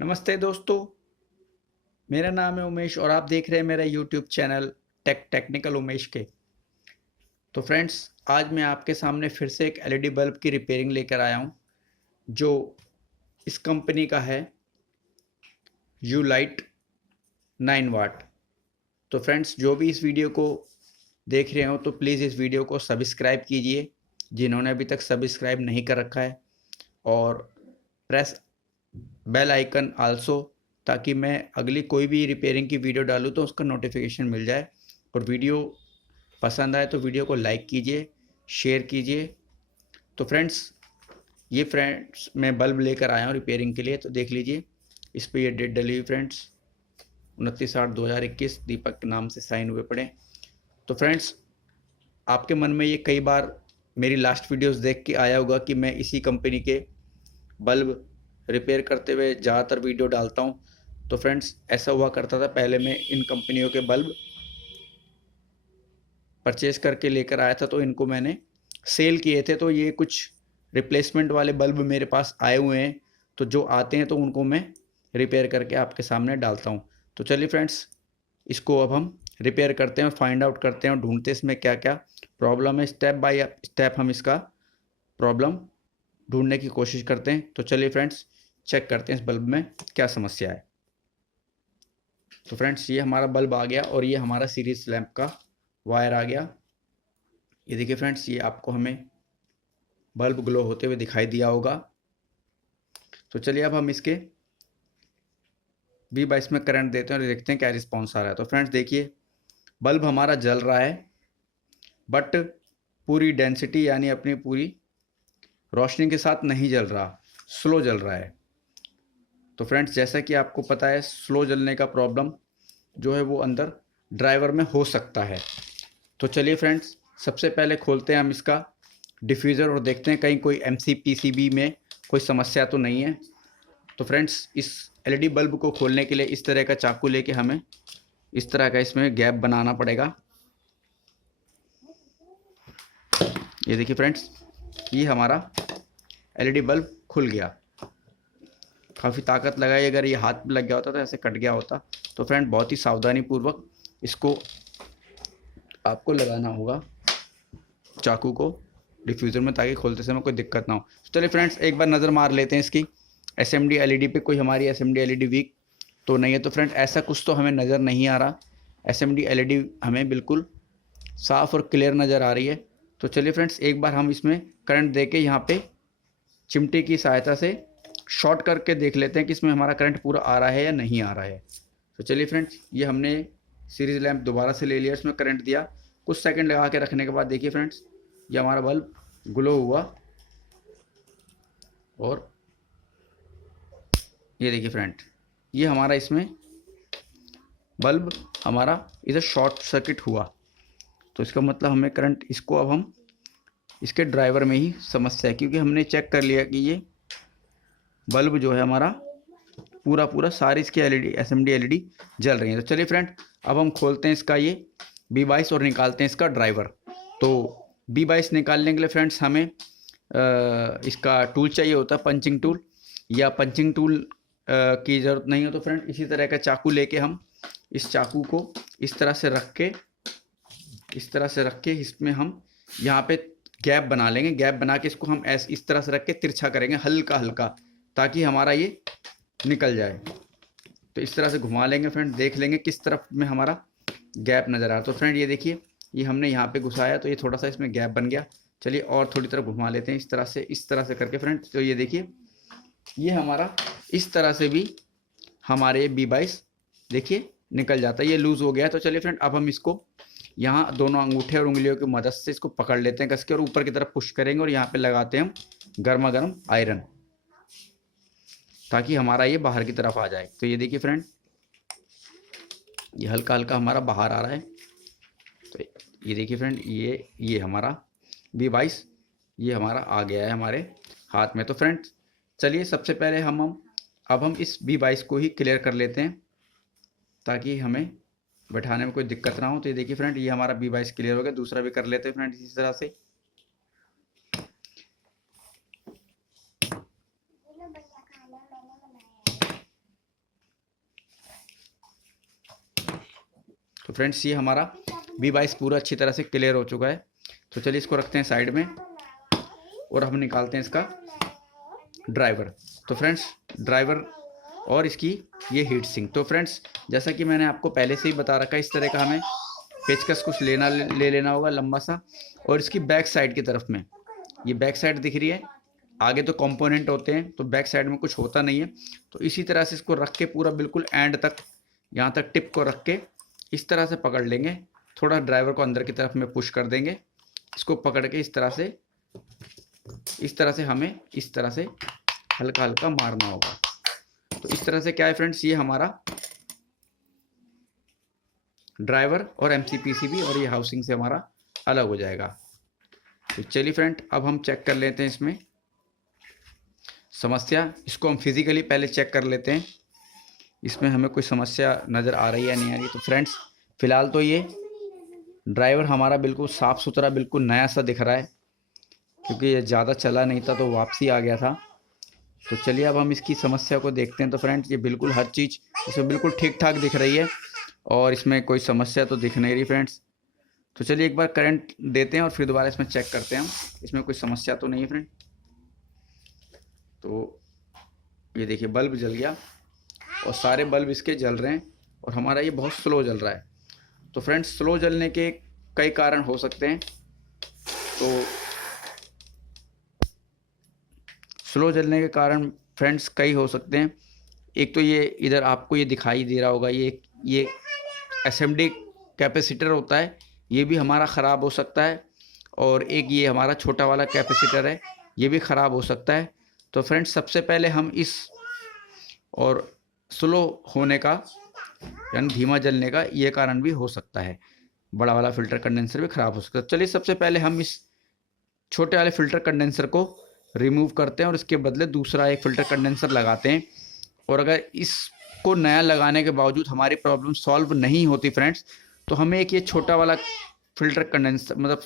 नमस्ते दोस्तों। मेरा नाम है उमेश और आप देख रहे हैं मेरा यूट्यूब चैनल टेक्निकल उमेश के। तो फ्रेंड्स, आज मैं आपके सामने फिर से एक एलईडी बल्ब की रिपेयरिंग लेकर आया हूं, जो इस कंपनी का है यू लाइट 9 वाट। तो फ्रेंड्स, जो भी इस वीडियो को देख रहे हो तो प्लीज़ इस वीडियो को सब्सक्राइब कीजिए जिन्होंने अभी तक सब्सक्राइब नहीं कर रखा है, और प्रेस बेल आइकन आल्सो, ताकि मैं अगली कोई भी रिपेयरिंग की वीडियो डालूँ तो उसका नोटिफिकेशन मिल जाए। और वीडियो पसंद आए तो वीडियो को लाइक कीजिए, शेयर कीजिए। तो फ्रेंड्स मैं बल्ब लेकर आया हूँ रिपेयरिंग के लिए। तो देख लीजिए, इस पर ये डेट डली हुई फ्रेंड्स, 29/8/2021 दीपक के नाम से साइन हुए पड़े। तो फ्रेंड्स, आपके मन में ये कई बार मेरी लास्ट वीडियोस देख के आया होगा कि मैं इसी कंपनी के बल्ब रिपेयर करते हुए ज़्यादातर वीडियो डालता हूँ। तो फ्रेंड्स, ऐसा हुआ करता था, पहले मैं इन कंपनियों के बल्ब परचेज करके लेकर आया था तो इनको मैंने सेल किए थे। तो ये कुछ रिप्लेसमेंट वाले बल्ब मेरे पास आए हुए हैं, तो जो आते हैं तो उनको मैं रिपेयर करके आपके सामने डालता हूँ। तो चलिए फ्रेंड्स, इसको अब हम रिपेयर करते हैं, फाइंड आउट करते हैं और ढूंढते हैं इसमें क्या क्या प्रॉब्लम है। स्टेप बाय स्टेप हम इसका प्रॉब्लम ढूंढने की कोशिश करते हैं। तो चलिए फ्रेंड्स, चेक करते हैं इस बल्ब में क्या समस्या है। तो फ्रेंड्स, ये हमारा बल्ब आ गया और ये हमारा सीरीज लैंप का वायर आ गया। ये देखिए फ्रेंड्स, ये आपको हमें बल्ब ग्लो होते हुए दिखाई दिया होगा। तो चलिए अब हम इसके V22 में करंट देते हैं और देखते हैं क्या रिस्पॉन्स आ रहा है। तो फ्रेंड्स देखिए, बल्ब हमारा जल रहा है, बट पूरी डेंसिटी यानी अपनी पूरी रोशनी के साथ नहीं जल रहा, स्लो जल रहा है। तो फ्रेंड्स, जैसा कि आपको पता है, स्लो जलने का प्रॉब्लम जो है वो अंदर ड्राइवर में हो सकता है। तो चलिए फ्रेंड्स, सबसे पहले खोलते हैं हम इसका डिफ्यूज़र और देखते हैं कहीं कोई MCPCB में कोई समस्या तो नहीं है। तो फ्रेंड्स, इस एलईडी बल्ब को खोलने के लिए इस तरह का चाकू लेके हमें इस तरह का इसमें गैप बनाना पड़ेगा। ये देखिए फ्रेंड्स, ये हमारा एलईडी बल्ब खुल गया। काफ़ी ताकत लगाई, अगर ये हाथ में लग गया होता तो ऐसे कट गया होता। तो फ्रेंड, बहुत ही सावधानी पूर्वक इसको आपको लगाना होगा, चाकू को डिफ्यूज़र में, ताकि खोलते समय कोई दिक्कत ना हो। तो चलिए फ्रेंड्स, एक बार नज़र मार लेते हैं इसकी SMD एलईडी पे, कोई हमारी SMD एलईडी वीक तो नहीं है। तो फ्रेंड, ऐसा कुछ तो हमें नज़र नहीं आ रहा। SMD एलईडी हमें बिल्कुल साफ़ और क्लियर नज़र आ रही है। तो चलिए फ्रेंड्स, एक बार हम इसमें करंट दे के यहाँ पे चिमटी की सहायता से शॉर्ट करके देख लेते हैं कि इसमें हमारा करंट पूरा आ रहा है या नहीं आ रहा है। तो चलिए फ्रेंड्स, ये हमने सीरीज लैंप दोबारा से ले लिया, इसमें करंट दिया, कुछ सेकंड लगा के रखने के बाद देखिए फ्रेंड्स, ये हमारा बल्ब ग्लो हुआ। और ये देखिए फ्रेंड, ये हमारा इसमें बल्ब हमारा इधर शॉर्ट सर्किट हुआ। तो इसका मतलब हमें करंट, इसको अब हम इसके ड्राइवर में ही समस्या है, क्योंकि हमने चेक कर लिया कि ये बल्ब जो है हमारा पूरा सारी इसकी SMD एलईडी जल रही है। तो चलिए फ्रेंड, अब हम खोलते हैं इसका ये B22 और निकालते हैं इसका ड्राइवर। तो B22 निकालने के लिए फ्रेंड्स हमें इसका टूल चाहिए होता है, पंचिंग टूल, या पंचिंग टूल की ज़रूरत नहीं हो तो फ्रेंड इसी तरह का चाकू लेके हम इस चाकू को इस तरह से रख के इसमें हम यहाँ पे गैप बना लेंगे। गैप बना के इसको हम इस तरह से रख के तिरछा करेंगे हल्का हल्का, ताकि हमारा ये निकल जाए। तो इस तरह से घुमा लेंगे फ्रेंड, देख लेंगे किस तरफ में हमारा गैप नज़र आ रहा है। तो फ्रेंड ये देखिए, ये हमने यहाँ पे घुसाया तो ये थोड़ा सा इसमें गैप बन गया। चलिए और थोड़ी तरफ घुमा लेते हैं इस तरह से करके फ्रेंड। तो ये देखिए, ये हमारा इस तरह से भी हमारे B22 देखिए निकल जाता है, ये लूज़ हो गया है। तो चलिए फ्रेंड, अब हम इसको यहाँ दोनों अंगूठे और उंगलियों की मदद से इसको पकड़ लेते हैं कस के, और ऊपर की तरफ पुश करेंगे और यहाँ पे लगाते हैं हम गर्मा गर्म आयरन, ताकि हमारा ये बाहर की तरफ आ जाए। तो ये देखिए फ्रेंड, ये हल्का हल्का हमारा बाहर आ रहा है। तो ये देखिए फ्रेंड, ये हमारा B22 ये हमारा आ गया है हमारे हाथ में। तो फ्रेंड चलिए, सबसे पहले अब हम इस B22 को ही क्लियर कर लेते हैं, ताकि हमें बैठाने में कोई दिक्कत ना हो। तो ये देखिए फ्रेंड, ये हमारा B22 क्लियर हो गया। दूसरा भी कर लेते हैं फ्रेंड इसी तरह से। तो फ्रेंड्स ये हमारा V22 पूरा अच्छी तरह से क्लियर हो चुका है। तो चलिए इसको रखते हैं साइड में और हम निकालते हैं इसका ड्राइवर। तो फ्रेंड्स ड्राइवर और इसकी ये हीट सिंक। तो फ्रेंड्स जैसा कि मैंने आपको पहले से ही बता रखा है, इस तरह का हमें पेचकस कुछ ले लेना होगा लंबा सा। और इसकी बैक साइड की तरफ में, ये बैक साइड दिख रही है, आगे तो कंपोनेंट होते हैं तो बैक साइड में कुछ होता नहीं है। तो इसी तरह से इसको रख के पूरा बिल्कुल एंड तक, यहाँ तक टिप को रख के इस तरह से पकड़ लेंगे। थोड़ा ड्राइवर को अंदर की तरफ में पुश कर देंगे, इसको पकड़ के इस तरह से हमें इस तरह से हल्का हल्का मारना होगा। तो इस तरह से क्या है फ्रेंड्स, ये हमारा ड्राइवर और MCPCB और ये हाउसिंग से हमारा अलग हो जाएगा। तो चलिए फ्रेंड अब हम चेक कर लेते हैं इसमें समस्या। इसको हम फिजिकली पहले चेक कर लेते हैं, इसमें हमें कोई समस्या नज़र आ रही है या नहीं आ रही। तो फ्रेंड्स फिलहाल तो ये ड्राइवर हमारा बिल्कुल साफ़ सुथरा, बिल्कुल नया सा दिख रहा है, क्योंकि ये ज़्यादा चला नहीं था तो वापसी आ गया था। तो चलिए अब हम इसकी समस्या को देखते हैं। तो फ्रेंड्स ये बिल्कुल हर चीज़ इसमें बिल्कुल ठीक ठाक दिख रही है और इसमें कोई समस्या तो दिख नहीं रही फ्रेंड्स। तो चलिए एक बार करंट देते हैं और फिर दोबारा इसमें चेक करते हैं हम, इसमें कोई समस्या तो नहीं है फ्रेंड। तो ये देखिए बल्ब जल गया और सारे बल्ब इसके जल रहे हैं और हमारा ये बहुत स्लो जल रहा है। तो फ्रेंड्स स्लो जलने के कई कारण हो सकते हैं। तो स्लो जलने के कारण फ्रेंड्स कई हो सकते हैं। एक तो ये इधर आपको ये दिखाई दे रहा होगा, ये SMD कैपेसिटर होता है, ये भी हमारा ख़राब हो सकता है। और एक ये हमारा छोटा वाला कैपेसिटर है, ये भी ख़राब हो सकता है। तो फ्रेंड्स सबसे पहले हम इस और स्लो होने का यानी धीमा जलने का ये कारण भी हो सकता है, बड़ा वाला फ़िल्टर कंडेंसर भी ख़राब हो सकता है। चलिए सबसे पहले हम इस छोटे वाले फ़िल्टर कंडेंसर को रिमूव करते हैं और इसके बदले दूसरा एक फ़िल्टर कंडेंसर लगाते हैं। और अगर इसको नया लगाने के बावजूद हमारी प्रॉब्लम सॉल्व नहीं होती फ्रेंड्स, तो हमें एक ये छोटा वाला फ़िल्टर कंडेंसर मतलब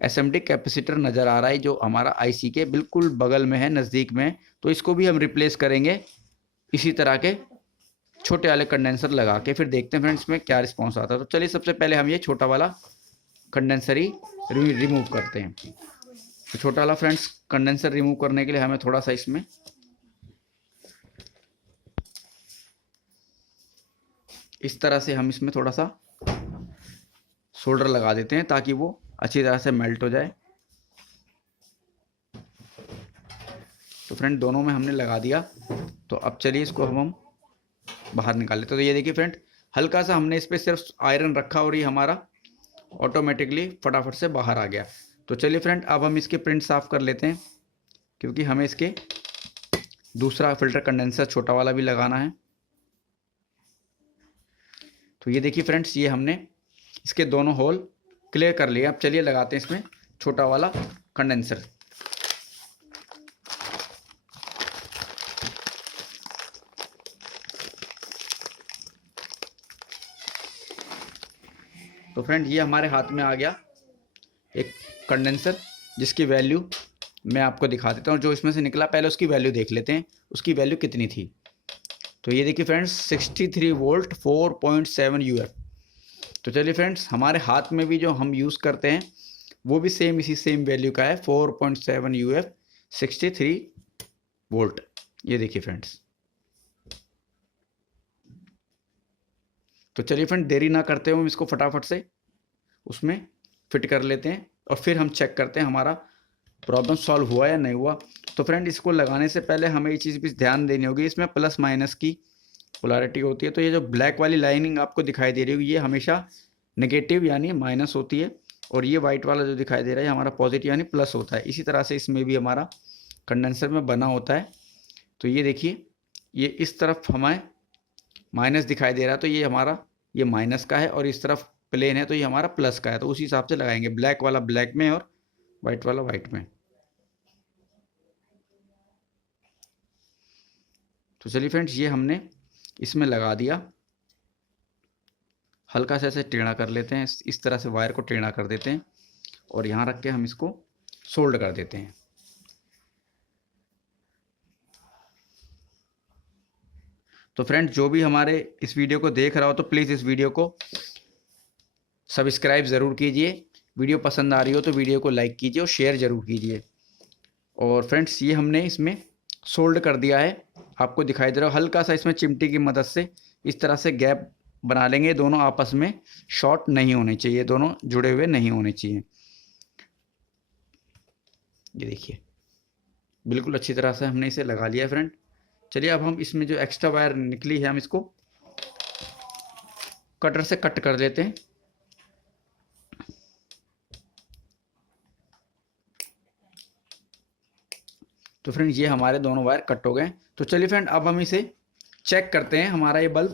SMD कैपेसिटर नज़र आ रहा है, जो हमारा IC के बिल्कुल बगल में है, नज़दीक में है। तो इसको भी हम रिप्लेस करेंगे इसी तरह के छोटे वाले कंडेंसर लगा के, फिर देखते हैं फ्रेंड्स में क्या रिस्पॉन्स आता है। तो चलिए सबसे पहले हम ये छोटा वाला कंडेंसर ही रिमूव करते हैं। तो छोटा वाला फ्रेंड्स कंडेंसर रिमूव करने के लिए हमें थोड़ा सा इसमें इस तरह से हम इसमें थोड़ा सा सोल्डर लगा देते हैं ताकि वो अच्छी तरह से मेल्ट हो जाए। तो फ्रेंड दोनों में हमने लगा दिया। तो अब चलिए इसको हम बाहर निकाल लेते हैं। तो ये देखिए फ्रेंड हल्का सा हमने इस पर सिर्फ आयरन रखा और ये हमारा ऑटोमेटिकली फटाफट से बाहर आ गया। तो चलिए फ्रेंड अब हम इसके प्रिंट साफ़ कर लेते हैं, क्योंकि हमें इसके दूसरा फ़िल्टर कंडेंसर छोटा वाला भी लगाना है। तो ये देखिए फ्रेंड्स ये हमने इसके दोनों होल क्लियर कर लिए। अब चलिए लगाते हैं इसमें छोटा वाला कंडेंसर। तो फ्रेंड ये हमारे हाथ में आ गया एक कंडेंसर, जिसकी वैल्यू मैं आपको दिखा देता हूँ। जो इसमें से निकला पहले उसकी वैल्यू देख लेते हैं, उसकी वैल्यू कितनी थी। तो ये देखिए फ्रेंड्स 63 वोल्ट 4.7 UF। तो चलिए फ्रेंड्स हमारे हाथ में भी जो हम यूज़ करते हैं वो भी इसी सेम वैल्यू का है, 4.7 UF 63 वोल्ट। ये देखिए फ्रेंड्स। तो चलिए फ्रेंड देरी ना करते हुए हम इसको फटाफट से उसमें फिट कर लेते हैं और फिर हम चेक करते हैं हमारा प्रॉब्लम सॉल्व हुआ या नहीं हुआ। तो फ्रेंड इसको लगाने से पहले हमें ये चीज़ भी ध्यान देनी होगी, इसमें प्लस माइनस की पोलैरिटी होती है। तो ये जो ब्लैक वाली लाइनिंग आपको दिखाई दे रही होगी ये हमेशा नेगेटिव यानी माइनस होती है, और ये वाइट वाला जो दिखाई दे रहा है हमारा पॉजिटिव यानी प्लस होता है। इसी तरह से इसमें भी हमारा कंडेंसर में बना होता है। तो ये देखिए ये इस तरफ हमें माइनस दिखाई दे रहा है, तो ये हमारा ये माइनस का है, और इस तरफ प्लेन है तो ये हमारा प्लस का है। तो उसी हिसाब से लगाएंगे, ब्लैक वाला ब्लैक में और वाइट वाला वाइट में। तो चलिए फ्रेंड्स ये हमने इसमें लगा दिया। हल्का सा ऐसे टेढ़ा कर लेते हैं, इस तरह से वायर को टेढ़ा कर देते हैं और यहाँ रख के हम इसको सोल्ड कर देते हैं। तो फ्रेंड्स जो भी हमारे इस वीडियो को देख रहा हो तो प्लीज़ इस वीडियो को सब्सक्राइब ज़रूर कीजिए। वीडियो पसंद आ रही हो तो वीडियो को लाइक कीजिए और शेयर ज़रूर कीजिए। और फ्रेंड्स ये हमने इसमें सोल्ड कर दिया है, आपको दिखाई दे रहा है। हल्का सा इसमें चिमटी की मदद से इस तरह से गैप बना लेंगे, दोनों आपस में शॉर्ट नहीं होने चाहिए, दोनों जुड़े हुए नहीं होने चाहिए। ये देखिए बिल्कुल अच्छी तरह से हमने इसे लगा लिया फ्रेंड। चलिए अब हम इसमें जो एक्स्ट्रा वायर निकली है हम इसको कटर से कट कर लेते हैं। तो फ्रेंड ये हमारे दोनों वायर कट हो गए। तो चलिए फ्रेंड अब हम इसे चेक करते हैं, हमारा ये बल्ब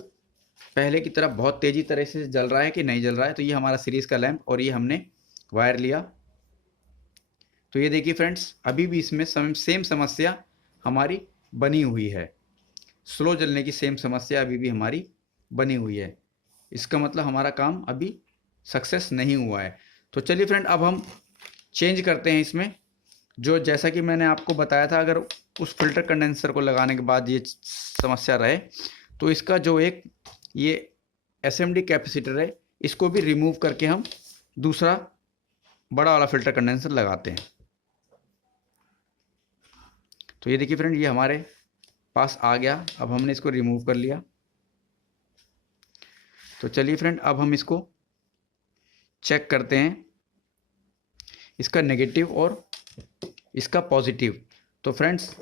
पहले की तरह बहुत तेज़ी तरह से जल रहा है कि नहीं जल रहा है। तो ये हमारा सीरीज़ का लैंप और ये हमने वायर लिया। तो ये देखिए फ्रेंड्स अभी भी इसमें सेम समस्या हमारी बनी हुई है, स्लो जलने की सेम समस्या अभी भी हमारी बनी हुई है। इसका मतलब हमारा काम अभी सक्सेस नहीं हुआ है। तो चलिए फ्रेंड अब हम चेंज करते हैं इसमें, जो जैसा कि मैंने आपको बताया था, अगर उस फिल्टर कंडेंसर को लगाने के बाद ये समस्या रहे तो इसका जो एक ये एसएमडी कैपेसिटर है इसको भी रिमूव करके हम दूसरा बड़ा वाला फिल्टर कंडेंसर लगाते हैं। तो ये देखिए फ्रेंड ये हमारे पास आ गया, अब हमने इसको रिमूव कर लिया। तो चलिए फ्रेंड अब हम इसको चेक करते हैं, इसका नेगेटिव और इसका पॉजिटिव। तो फ्रेंड्स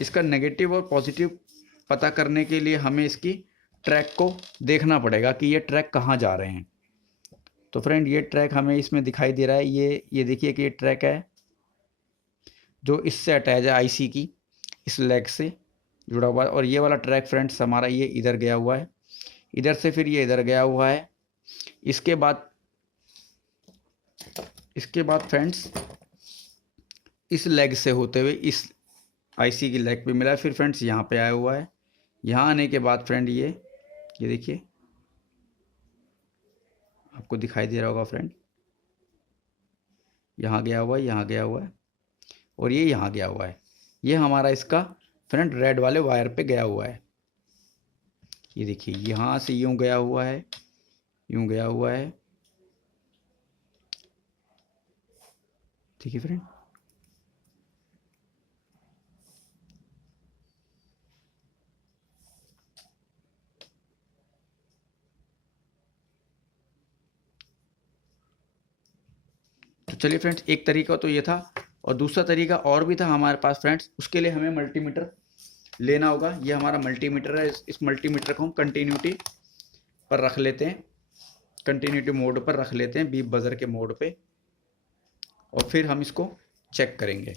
इसका नेगेटिव और पॉजिटिव पता करने के लिए हमें इसकी ट्रैक को देखना पड़ेगा कि ये ट्रैक कहाँ जा रहे हैं। तो फ्रेंड ये ट्रैक हमें इसमें दिखाई दे रहा है, ये देखिए कि ये ट्रैक है जो इससे अटैच है आईसी की इस लेग से जुड़ा हुआ है। और ये वाला ट्रैक फ्रेंड्स हमारा ये इधर गया हुआ है, इधर से फिर ये इधर गया हुआ है। इसके बाद फ्रेंड्स इस लेग से होते हुए इस आईसी की लेग पे मिला है, फिर फ्रेंड्स यहाँ पे आया हुआ है। यहाँ आने के बाद फ्रेंड ये देखिए आपको दिखाई दे रहा होगा फ्रेंड, यहाँ गया हुआ है, यहाँ गया हुआ है और ये यहाँ गया हुआ है। ये हमारा इसका फ्रेंड रेड वाले वायर पे गया हुआ है। ये देखिए यहाँ से यूँ गया हुआ है, यूँ गया हुआ है। ठीक है फ्रेंड, तो चलिए फ्रेंड्स एक तरीका तो ये था और दूसरा तरीका और भी था हमारे पास फ्रेंड्स। उसके लिए हमें मल्टीमीटर लेना होगा। ये हमारा मल्टीमीटर है, इस मल्टीमीटर को हम कंटिन्यूटी पर रख लेते हैं, कंटिन्यूटी मोड पर रख लेते हैं, बीप बजर के मोड पे, और फिर हम इसको चेक करेंगे।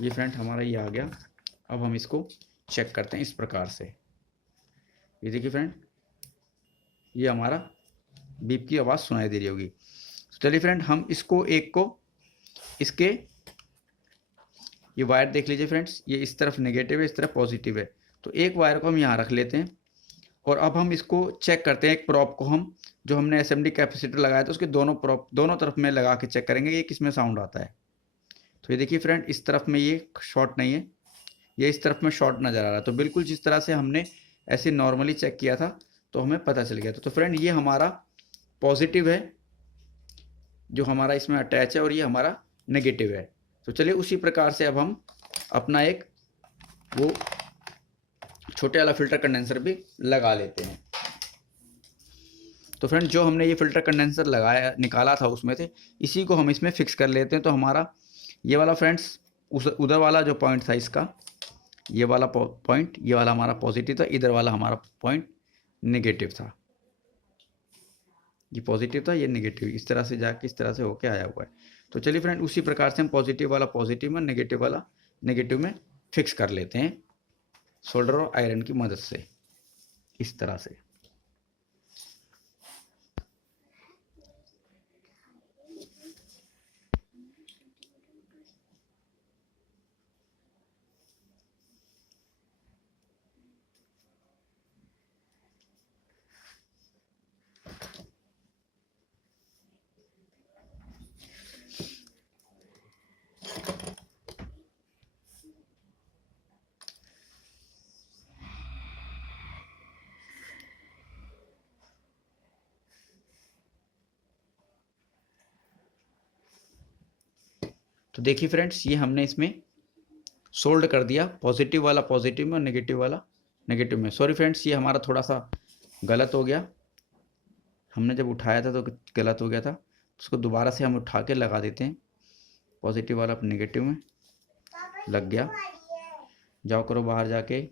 ये फ्रेंड हमारा ये आ गया। अब हम इसको चेक करते हैं इस प्रकार से। ये देखिए फ्रेंड ये हमारा बीप की आवाज़ सुनाई दे रही होगी। तो चलिए फ्रेंड हम इसको एक को इसके ये वायर देख लीजिए फ्रेंड्स, ये इस तरफ नेगेटिव है, इस तरफ पॉजिटिव है। तो एक वायर को हम यहाँ रख लेते हैं और अब हम इसको चेक करते हैं। एक प्रॉप को हम जो हमने एसएमडी कैपेसिटर लगाया था उसके दोनों तरफ में लगा के चेक करेंगे ये किस में साउंड आता है। तो ये देखिए फ्रेंड इस तरफ में ये शॉर्ट नहीं है, ये इस तरफ में शॉर्ट नज़र आ रहा है। तो बिल्कुल जिस तरह से हमने ऐसे नॉर्मली चेक किया था तो हमें पता चल गया था। तो फ्रेंड ये हमारा पॉजिटिव है जो हमारा इसमें अटैच है और ये हमारा नेगेटिव है। तो चलिए उसी प्रकार से अब हम अपना एक वो छोटे वाला फिल्टर कंडेंसर भी लगा लेते हैं। तो फ्रेंड जो हमने ये फिल्टर कंडेंसर लगाया निकाला था उसमें से इसी को हम इसमें फिक्स कर लेते हैं। तो हमारा ये वाला फ्रेंड्स उधर वाला जो पॉइंट था इसका, ये वाला पॉइंट, ये वाला हमारा पॉजिटिव था, इधर वाला हमारा पॉइंट नेगेटिव था। ये पॉजिटिव था, ये नेगेटिव, इस तरह से जाके इस तरह से होके आया हुआ है। तो चलिए फ्रेंड उसी प्रकार से हम पॉजिटिव वाला पॉजिटिव में, नेगेटिव वाला नेगेटिव में फिक्स कर लेते हैं सोल्डर और आयरन की मदद से इस तरह से। तो देखिए फ्रेंड्स, ये हमने इसमें सोल्ड कर दिया, पॉजिटिव वाला पॉजिटिव में और नेगेटिव वाला नेगेटिव में। सॉरी फ्रेंड्स, ये हमारा थोड़ा सा गलत हो गया, हमने जब उठाया था तो गलत हो गया था। उसको दोबारा से हम उठा के लगा देते हैं, पॉजिटिव वाला नेगेटिव में लग गया। जाओ करो बाहर जाके।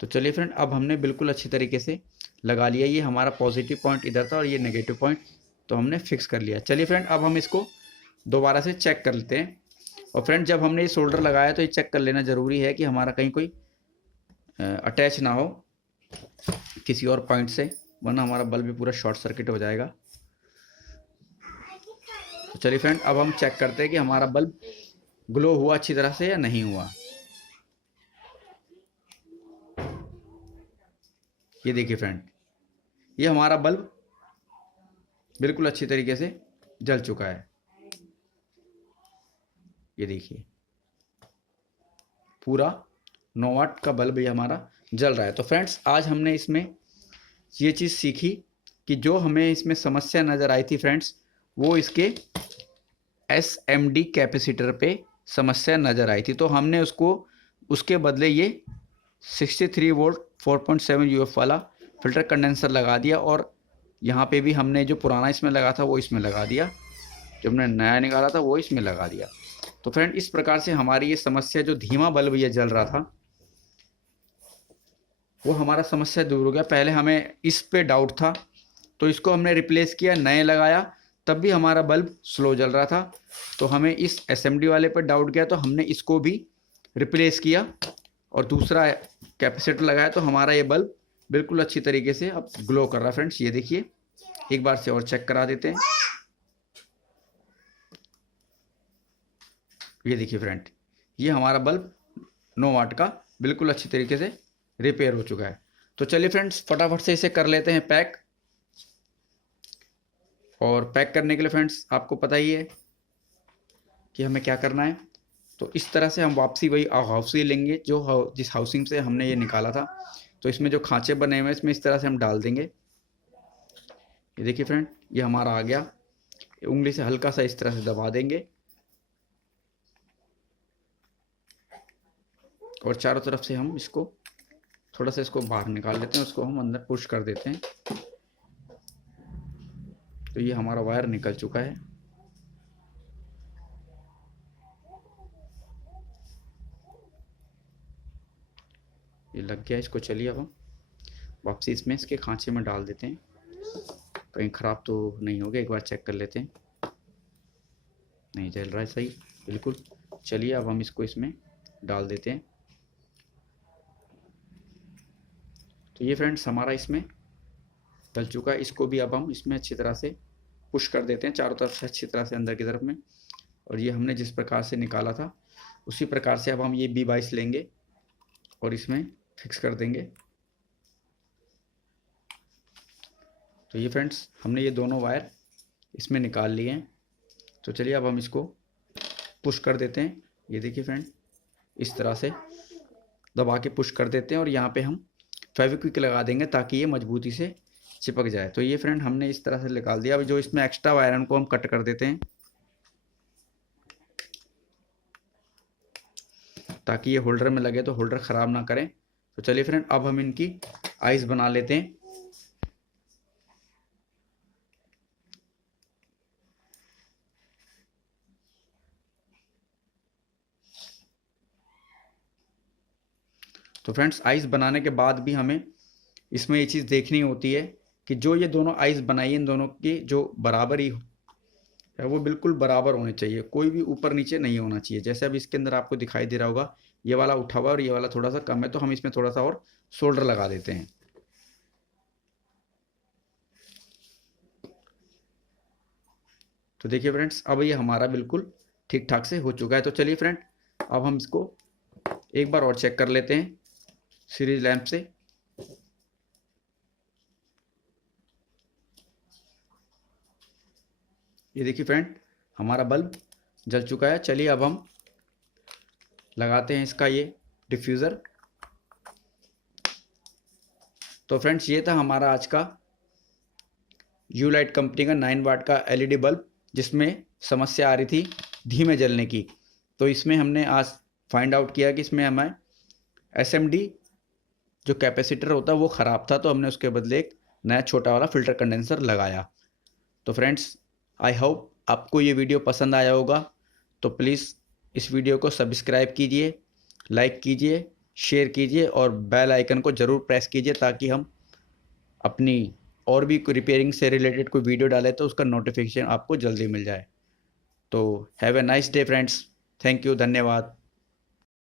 तो चलिए फ्रेंड, अब हमने बिल्कुल अच्छी तरीके से लगा लिया। ये हमारा पॉजिटिव पॉइंट इधर था और ये नेगेटिव पॉइंट, तो हमने फिक्स कर लिया। चलिए फ्रेंड, अब हम इसको दोबारा से चेक कर लेते हैं। और फ्रेंड, जब हमने ये शोल्डर लगाया तो ये चेक कर लेना ज़रूरी है कि हमारा कहीं कोई अटैच ना हो किसी और पॉइंट से, वरना हमारा बल्ब भी पूरा शॉर्ट सर्किट हो जाएगा। तो चलिए फ्रेंड, अब हम चेक करते हैं कि हमारा बल्ब ग्लो हुआ अच्छी तरह से या नहीं हुआ। ये देखिए फ्रेंड, ये हमारा बल्ब बिल्कुल अच्छी तरीके से जल चुका है। ये देखिए, पूरा 9 वाट का बल्ब ये हमारा जल रहा है। तो फ्रेंड्स, आज हमने इसमें ये चीज़ सीखी कि जो हमें इसमें समस्या नज़र आई थी फ्रेंड्स, वो इसके SMD कैपेसिटर पे समस्या नज़र आई थी। तो हमने उसके बदले ये 63 वोल्ट 4.7 UF वाला फ़िल्टर कंडेंसर लगा दिया, और यहाँ पे भी हमने जो पुराना इसमें लगा था वो इसमें लगा दिया, जो हमने नया निकाला था वो इसमें लगा दिया। तो फ्रेंड, इस प्रकार से हमारी ये समस्या, जो धीमा बल्ब ये जल रहा था, वो हमारा समस्या दूर हो गया। पहले हमें इस पे डाउट था, तो इसको हमने रिप्लेस किया, नए लगाया, तब भी हमारा बल्ब स्लो जल रहा था। तो हमें इस SMD वाले पर डाउट गया, तो हमने इसको भी रिप्लेस किया और दूसरा कैपेसिटर लगाया, तो हमारा ये बल्ब बिल्कुल अच्छी तरीके से अब ग्लो कर रहा है। फ्रेंड्स, ये देखिए, एक बार से और चेक करा देते हैं। ये देखिए फ्रेंड, ये हमारा बल्ब 9 वाट का बिल्कुल अच्छी तरीके से रिपेयर हो चुका है। तो चलिए फ्रेंड्स, फटाफट से इसे कर लेते हैं पैक। और पैक करने के लिए फ्रेंड्स, आपको पता ही है कि हमें क्या करना है। तो इस तरह से हम वापसी वही हाउसिंग लेंगे जो जिस हाउसिंग से हमने ये निकाला था। तो इसमें जो खांचे बने हुए हैं, इसमें इस तरह से हम डाल देंगे। ये देखिए फ्रेंड, ये हमारा आ गया। उंगली से हल्का सा इस तरह से दबा देंगे और चारों तरफ से हम इसको थोड़ा सा इसको बाहर निकाल लेते हैं, उसको हम अंदर पुश कर देते हैं। तो ये हमारा वायर निकल चुका है। ये लग गया इसको। चलिए अब हम वापसी इसमें इसके खांचे में डाल देते हैं, कहीं ख़राब तो नहीं हो गया, एक बार चेक कर लेते हैं। नहीं जल रहा है सही बिल्कुल। चलिए अब हम इसको इसमें डाल देते हैं। तो ये फ्रेंड्स, हमारा इसमें डल चुका है। इसको भी अब हम इसमें अच्छी तरह से पुश कर देते हैं, चारों तरफ से अच्छी तरह से अंदर की तरफ में। और ये हमने जिस प्रकार से निकाला था उसी प्रकार से अब हम ये B22 लेंगे और इसमें फिक्स कर देंगे। तो ये फ्रेंड्स, हमने ये दोनों वायर इसमें निकाल लिए हैं। तो चलिए अब हम इसको पुश कर देते हैं। ये देखिए फ्रेंड, इस तरह से दबा के पुश कर देते हैं और यहाँ पे हम फेविक्विक लगा देंगे ताकि ये मजबूती से चिपक जाए। तो ये फ्रेंड, हमने इस तरह से निकाल दिया। अब जो इसमें एक्स्ट्रा वायर है उनको हम कट कर देते हैं ताकि ये होल्डर में लगे तो होल्डर ख़राब ना करें। तो चलिए फ्रेंड, अब हम इनकी आइस बना लेते हैं। तो फ्रेंड्स, आइस बनाने के बाद भी हमें इसमें ये चीज़ देखनी होती है कि जो ये दोनों आइस बनाई है, इन दोनों की जो बराबरी है वो बिल्कुल बराबर होने चाहिए, कोई भी ऊपर नीचे नहीं होना चाहिए। जैसे अब इसके अंदर आपको दिखाई दे रहा होगा, ये वाला उठा हुआ और ये वाला थोड़ा सा कम है, तो हम इसमें थोड़ा सा और शोल्डर लगा देते हैं। तो देखिए फ्रेंड्स, अब ये हमारा बिल्कुल ठीक ठाक से हो चुका है। तो चलिए फ्रेंड, अब हम इसको एक बार और चेक कर लेते हैं सीरीज लैंप से। ये देखिए फ्रेंड, हमारा बल्ब जल चुका है। चलिए अब हम लगाते हैं इसका ये डिफ्यूज़र। तो फ्रेंड्स, ये था हमारा आज का यूलाइट कंपनी का 9 वाट का एलईडी बल्ब, जिसमें समस्या आ रही थी धीमे जलने की। तो इसमें हमने आज फाइंड आउट किया कि इसमें हमें एसएमडी जो कैपेसिटर होता है वो ख़राब था, तो हमने उसके बदले एक नया छोटा वाला फ़िल्टर कंडेंसर लगाया। तो फ्रेंड्स, आई होप आपको ये वीडियो पसंद आया होगा। तो प्लीज़ इस वीडियो को सब्सक्राइब कीजिए, लाइक कीजिए, शेयर कीजिए और बेल आइकन को ज़रूर प्रेस कीजिए, ताकि हम अपनी और भी रिपेयरिंग से रिलेटेड कोई वीडियो डालें तो उसका नोटिफिकेशन आपको जल्दी मिल जाए। तो have a nice day friends. Thank you, धन्यवाद।